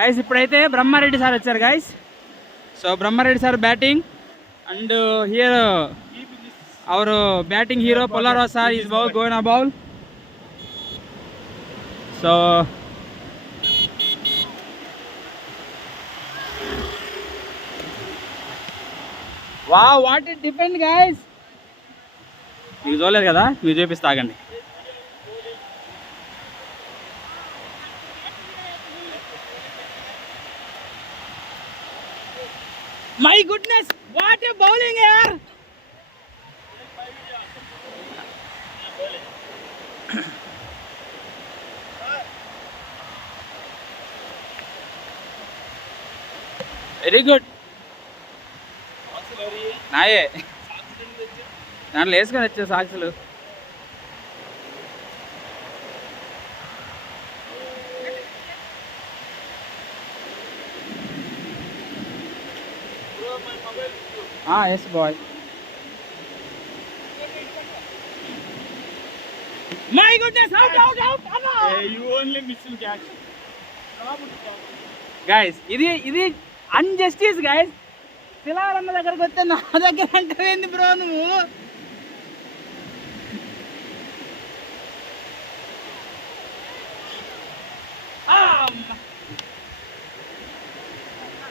గైస్ ఇప్పుడైతే బ్రహ్మారెడ్డి సార్ వచ్చారు guys. So Brahmareddy sir batting and here our batting hero Pullarao sir is bowl going a bowl. So wow what it depend guys. మీకు చూడలేదు కదా, మీరు చూపిస్తా ఆగండి. My goodness what a bowling యార్. Very good. నాయే దాంట్లో వేసుకొని వచ్చే సాక్షులు. Yes boy. My goodness out. You only missing catch. Guys ఇది అన్జస్టిస్ గైస్. పిల్లలన్న దగ్గరకు వస్తే నా దగ్గర అంటావేంది బ్రో నువ్వు?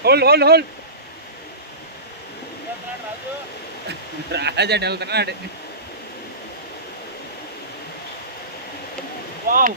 హోల్డ్ రాజా వెళ్తున్నాడు. వావ్